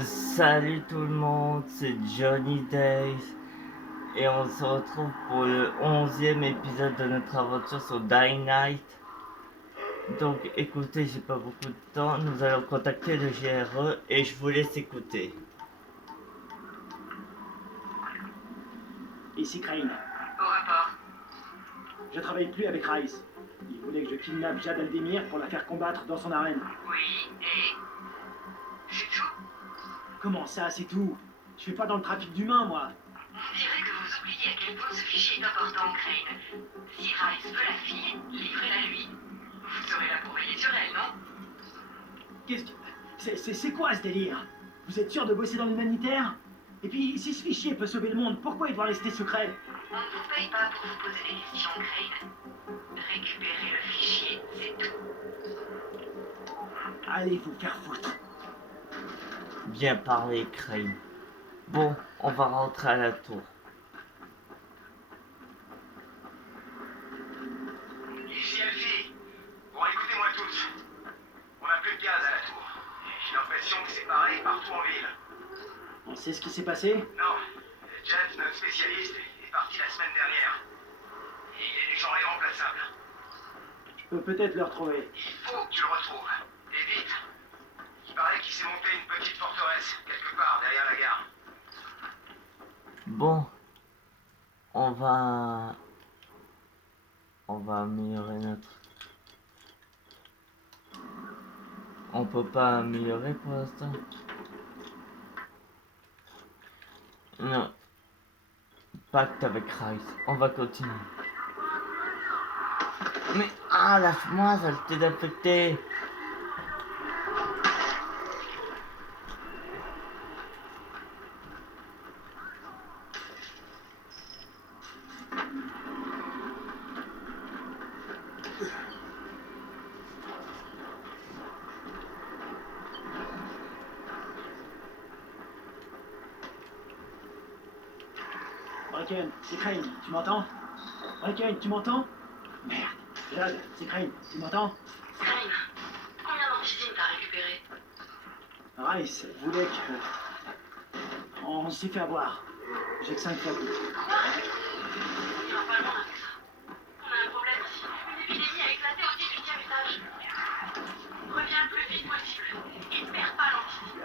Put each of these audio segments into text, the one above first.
Salut tout le monde, c'est Johnny Days et on se retrouve pour le 11e épisode de notre aventure sur Dying Night. Donc écoutez, j'ai pas beaucoup de temps, nous allons contacter le GRE et je vous laisse écouter. Ici Crane. Au rapport. Je travaille plus avec Rice. Il voulait que je kidnappe Jade Aldemir pour la faire combattre dans son arène. Oui, et... C'est tout? Comment ça, c'est tout? Je suis pas dans le trafic d'humains, moi. On dirait que vous oubliez à quel point ce fichier est important, Crane. Si Rice veut la fille, livrez-la lui. Vous serez là pour veiller sur elle, non? Qu'est-ce que... C'est quoi ce délire? Vous êtes sûr de bosser dans l'humanitaire? Et puis, si ce fichier peut sauver le monde, pourquoi il doit rester secret? On ne vous paye pas pour vous poser des questions, Crane. Récupérez le fichier, c'est tout. Allez vous faire foutre. Bien parlé, Crane. Bon, on va rentrer à la tour. Ici Alfie. Bon, écoutez-moi tous. On n'a plus de gaz à la tour. J'ai l'impression que c'est pareil partout en ville. On sait ce qui s'est passé? Non, Jeff, notre spécialiste, est parti la semaine dernière. Et il est du genre irremplaçable. Je peux peut-être le retrouver. Il faut que tu le retrouves. Et vite. Il paraît qu'il s'est monté une petite forteresse, quelque part derrière la gare. Bon, on va améliorer notre... On peut pas améliorer pour l'instant. Non. Pacte avec Rice. On va continuer. Mais ah, lâche-moi, ça t'est affecté. Bracken, c'est Crane, tu m'entends? Bracken, tu m'entends? Merde. Jade, c'est Crane, tu m'entends? Crane, combien d'amphitines t'as récupéré? Rice voulait que... On s'est fait avoir. J'ai que 5 fois plus. Quoi? Tu vas pas loin avec ça. On a un problème ici. Une épidémie a éclaté au 18e étage. Reviens le plus vite possible. Et ne perds pas l'amphitine.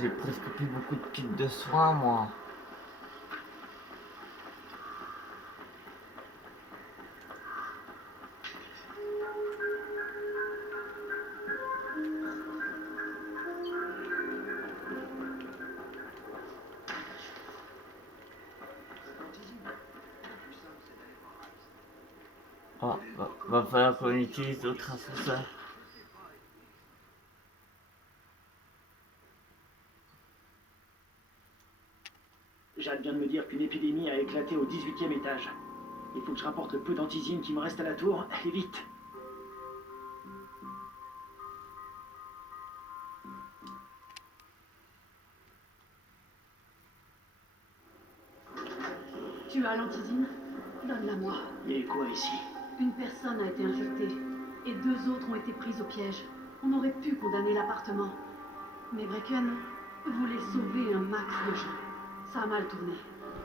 J'ai presque plus beaucoup de kits de soins, moi. Oh, va falloir qu'on utilise d'autres ascenseurs. Jade vient de me dire qu'une épidémie a éclaté au 18e étage. Il faut que je rapporte le peu d'antisine qui me reste à la tour, et vite. Tu as l'antisine? Donne-la-moi. Il y a quoi ici? Une personne a été infectée et 2 autres ont été prises au piège. On aurait pu condamner l'appartement. Mais Bracken voulait sauver un max de gens. Ça a mal tourné.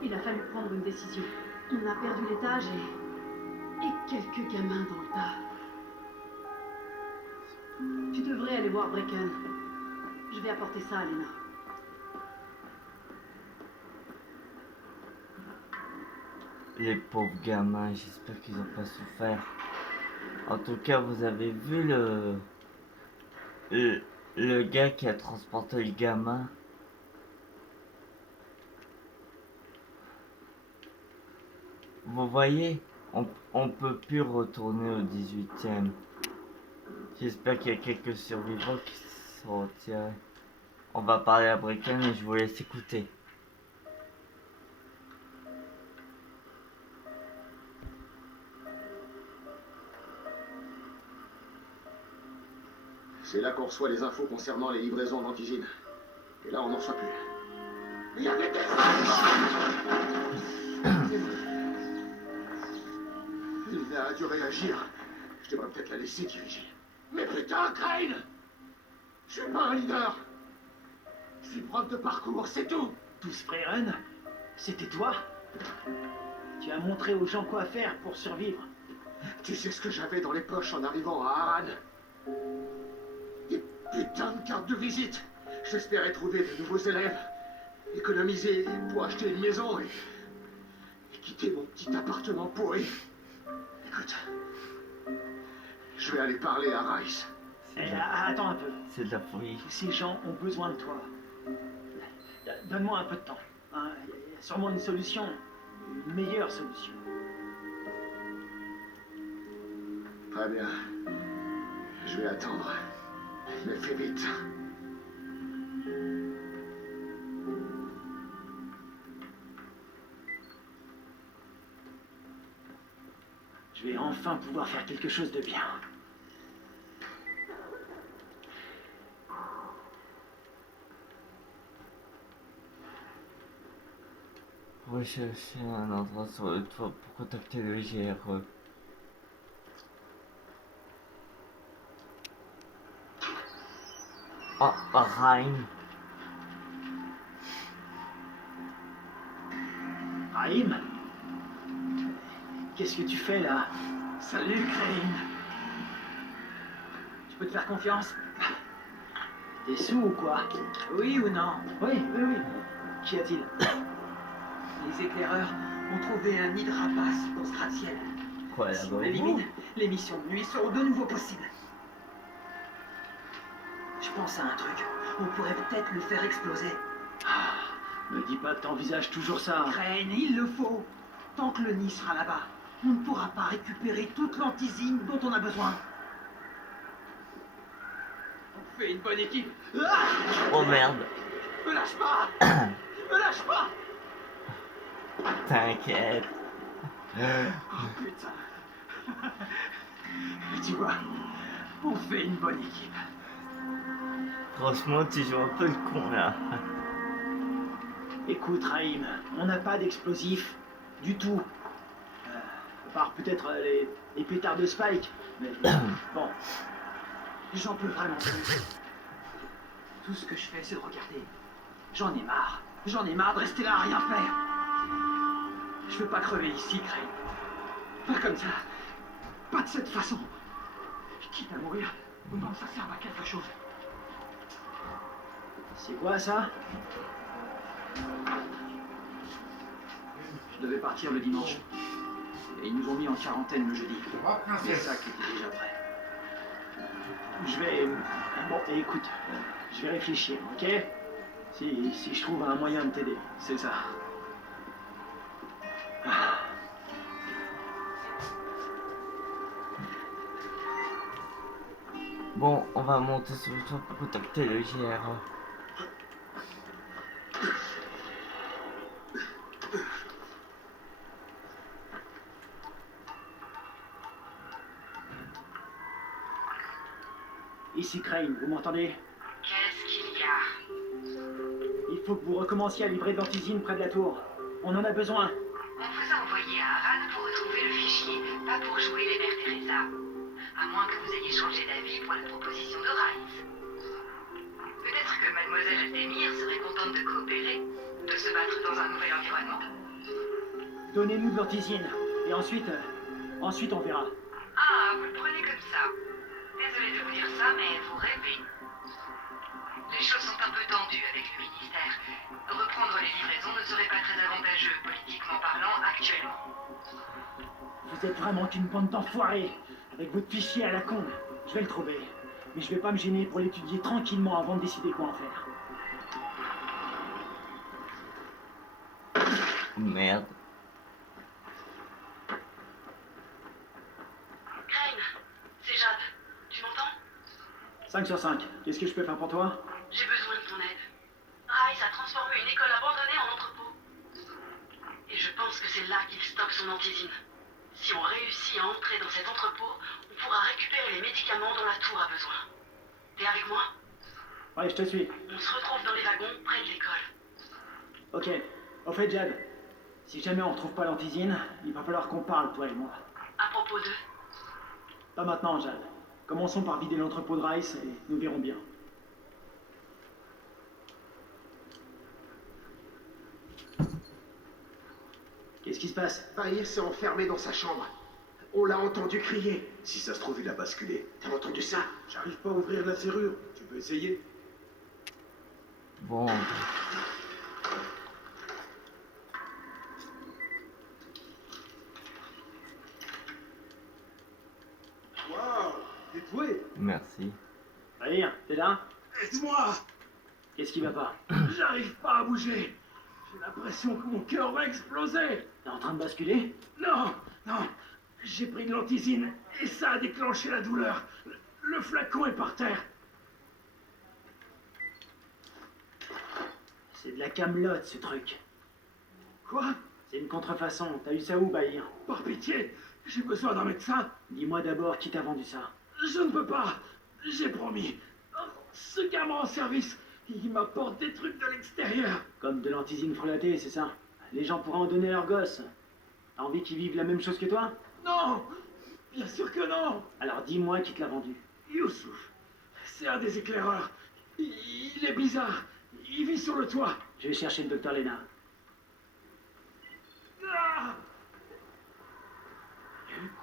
Il a fallu prendre une décision. On a perdu l'étage et quelques gamins dans le tas. Tu devrais aller voir Bracken. Je vais apporter ça à Lena. Les pauvres gamins, j'espère qu'ils ont pas souffert. En tout cas, vous avez vu le gars qui a transporté le gamin. Vous voyez, on peut plus retourner au 18e. J'espère qu'il y a quelques survivants qui se sont retirés. On va parler à Bracken et je vous laisse écouter. C'est là qu'on reçoit les infos concernant les livraisons d'antigine. Et là, on n'en reçoit plus. Il y avait des Lina a dû réagir. Je devrais peut-être la laisser diriger. Mais putain, Crane! Je suis pas un leader. Je suis prof de parcours, c'est tout. Tous Freyren, c'était toi? Tu as montré aux gens quoi faire pour survivre. Tu sais ce que j'avais dans les poches en arrivant à Harran? Des putains de cartes de visite. J'espérais trouver de nouveaux élèves, économiser pour acheter une maison et quitter mon petit appartement pourri. Écoute, je vais aller parler à Rice. Attends un peu. C'est de la folie. Tous ces gens ont besoin de toi. Donne-moi un peu de temps. Hein. Il y a sûrement une solution. Une meilleure solution. Très bien. Je vais attendre. Mais fais vite. Je vais enfin pouvoir faire quelque chose de bien. Rechercher un endroit sur le toit pour contacter le GRE. Oh, Rhyme. Raïm? Qu'est-ce que tu fais là? Salut, Crane. Je peux te faire confiance? Des sous ou quoi? Oui ou non? Oui. Qu'y a-t-il? Les éclaireurs ont trouvé un nid de rapace dans ce gratte-ciel. Quoi, Si là-bas? on l'élimine, les missions de nuit seront de nouveau possibles. Je pense à un truc. On pourrait peut-être le faire exploser. Me dis pas que t'envisages toujours ça. Crane, il le faut. Tant que le nid sera là-bas, on ne pourra pas récupérer toute l'antisine dont on a besoin. On fait une bonne équipe. Oh merde. Me lâche pas. Me lâche pas. T'inquiète. Oh putain. Tu vois, on fait une bonne équipe. Franchement, tu joues un peu le con là. Écoute, Raïm, on n'a pas d'explosifs. Du tout. À part peut-être les pétards de Spike. Mais bon. J'en peux vraiment plus. Tout ce que je fais, c'est de regarder. J'en ai marre. J'en ai marre de rester là à rien faire. Je veux pas crever ici, Crane. Pas comme ça. Pas de cette façon. Quitte à mourir, autant que ça serve à quelque chose. C'est quoi ça? Je devais partir le dimanche. Et ils nous ont mis en quarantaine le jeudi. C'est ça qui était déjà prêt. Je vais... Bon, écoute, je vais réfléchir, ok? Si je trouve un moyen de t'aider, c'est ça. Bon, on va monter sur le toit pour contacter le GRE. Ici Crane, vous m'entendez? Qu'est-ce qu'il y a? Il faut que vous recommenciez à livrer de l'antisine près de la tour. On en a besoin. On vous a envoyé à Harran pour retrouver le fichier, pas pour jouer les Mères Teresa. À moins que vous ayez changé d'avis pour la proposition de Rice. Peut-être que Mademoiselle Aldemir serait contente de coopérer, de se battre dans un nouvel environnement. Donnez-nous de l'antisine. Et ensuite on verra. Ah, vous le prenez comme ça. Désolée de vous dire ça, mais vous rêvez. Les choses sont un peu tendues avec le ministère. Reprendre les livraisons ne serait pas très avantageux, politiquement parlant, actuellement. Vous êtes vraiment qu'une bande d'enfoirés. Avec votre fichier à la con. Je vais le trouver. Mais je vais pas me gêner pour l'étudier tranquillement avant de décider quoi en faire. Merde. Crane, c'est Jade. Tu m'entends? 5 sur 5. Qu'est-ce que je peux faire pour toi? J'ai besoin de ton aide. Rice a transformé une école abandonnée en entrepôt. Et je pense que c'est là qu'il stocke son antisine. Si on réussit à entrer dans cet entrepôt, on pourra récupérer les médicaments dont la tour a besoin. T'es avec moi? Ouais, je te suis. On se retrouve dans les wagons près de l'école. Ok. Au fait, Jade, si jamais on retrouve pas l'antisine, il va falloir qu'on parle, toi et moi. À propos de... Pas maintenant, Jade. Commençons par vider l'entrepôt de Rice et nous verrons bien. Qu'est-ce qui se passe? Bahir s'est enfermé dans sa chambre. On l'a entendu crier. Si ça se trouve, il a basculé. T'as entendu ça? J'arrive pas à ouvrir la serrure. Tu peux essayer? Bon. Waouh! T'es doué! Merci. Bahir, t'es là? Aide-moi! Qu'est-ce qui va pas? J'arrive pas à bouger. J'ai l'impression que mon cœur va exploser. T'es en train de basculer? Non, non. J'ai pris de l'antisine et ça a déclenché la douleur. Le flacon est par terre. C'est de la camelote, ce truc. Quoi? C'est une contrefaçon. T'as eu ça où, Bahir? Par pitié, j'ai besoin d'un médecin. Dis-moi d'abord qui t'a vendu ça. Je ne peux pas. J'ai promis. Ce gamin en service, il m'apporte des trucs de l'extérieur. Comme de l'antisine frelatée, c'est ça? Les gens pourraient en donner à leurs gosses. T'as envie qu'ils vivent la même chose que toi? Non, bien sûr que non. Alors dis-moi qui te l'a vendu. Youssouf, c'est un des éclaireurs. Il est bizarre. Il vit sur le toit. Je vais chercher le docteur Lena. Ah!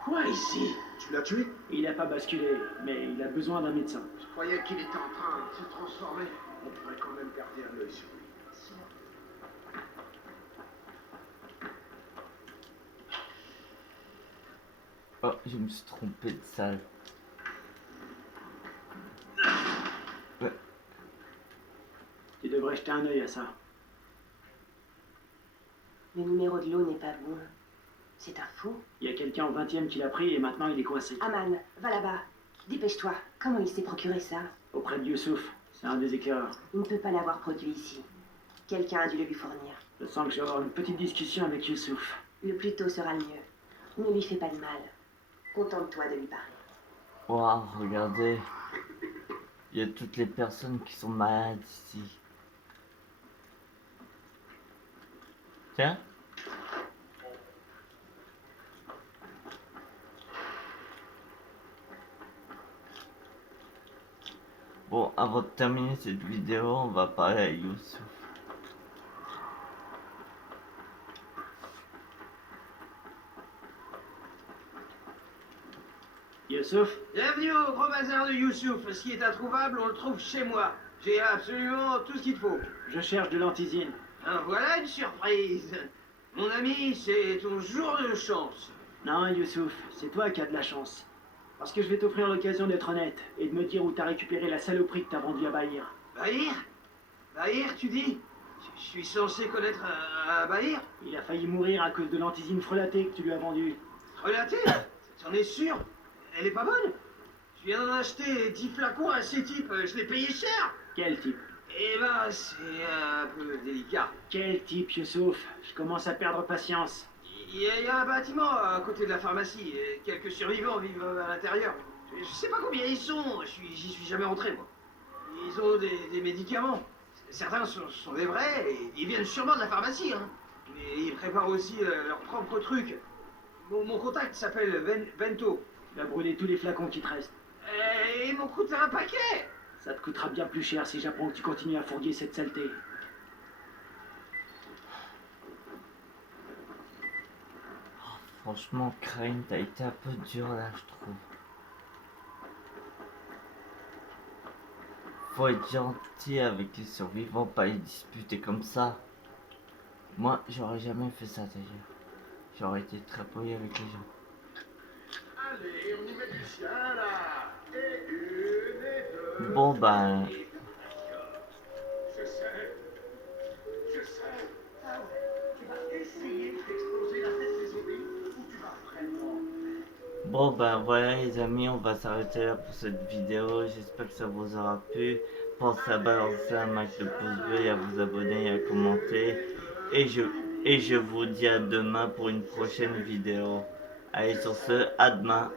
Quoi ici? Tu l'as tué? Il n'a pas basculé, mais il a besoin d'un médecin. Je croyais qu'il était en train de se transformer. On pourrait quand même garder un œil sur lui. Oh, je me suis trompé de salle. Tu devrais jeter un œil à ça. Le numéro de l'eau n'est pas bon. C'est un faux. Il y a quelqu'un au 20e qui l'a pris et maintenant il est coincé. Aman, va là-bas. Dépêche-toi. Comment il s'est procuré ça? Auprès de Youssouf, c'est un des éclaireurs. Il ne peut pas l'avoir produit ici. Quelqu'un a dû le lui fournir. Je sens que je vais avoir une petite discussion avec Youssouf. Le plus tôt sera le mieux. Ne lui fais pas de mal. Contente-toi de lui parler. Waouh, regardez. Il y a toutes les personnes qui sont malades ici. Tiens. Bon, avant de terminer cette vidéo, on va parler à Youssouf. Youssouf? Bienvenue au gros bazar de Youssouf. Ce qui est introuvable, on le trouve chez moi. J'ai absolument tout ce qu'il faut. Je cherche de l'antisine. Ah, voilà une surprise. Mon ami, c'est ton jour de chance. Non, Youssouf, c'est toi qui as de la chance. Parce que je vais t'offrir l'occasion d'être honnête et de me dire où t'as récupéré la saloperie que t'as vendue à Bahir. Bahir? Bahir, tu dis? Je suis censé connaître un Bahir? Il a failli mourir à cause de l'antisine frelatée que tu lui as vendue. Relaté? T'en es sûr? Elle est pas bonne? Je viens d'en acheter 10 flacons à ces types, je l'ai payé cher. Quel type? Eh ben, c'est un peu délicat. Quel type, Youssouf? Je commence à perdre patience. Il y a un bâtiment à côté de la pharmacie, et quelques survivants vivent à l'intérieur. Je sais pas combien ils sont, j'y suis jamais entré, moi. Ils ont des médicaments. Certains sont des vrais, et ils viennent sûrement de la pharmacie, hein. Mais ils préparent aussi leurs propres trucs. Mon contact s'appelle Bento. Tu vas brûler tous les flacons qui te restent. Et il m'en coûte un paquet. Ça te coûtera bien plus cher si j'apprends que tu continues à fourguer cette saleté. Franchement, Crane, t'as été un peu dur là, je trouve. Faut être gentil avec les survivants, pas les disputer comme ça. Moi, j'aurais jamais fait ça d'ailleurs. J'aurais été très poli avec les gens. Allez, on y met du sien là. Et une et deux. Bon ben, Je sais. Je sais. Ah ouais. Tu vas essayer d'exploser la tête des zombies ou tu vas vraiment. bon ben voilà les amis, on va s'arrêter là pour cette vidéo. J'espère que ça vous aura plu. Pensez à balancer un max de pouces bleus et à vous abonner et à commenter. Et je vous dis à demain pour une prochaine vidéo. Allez sur ce, à demain.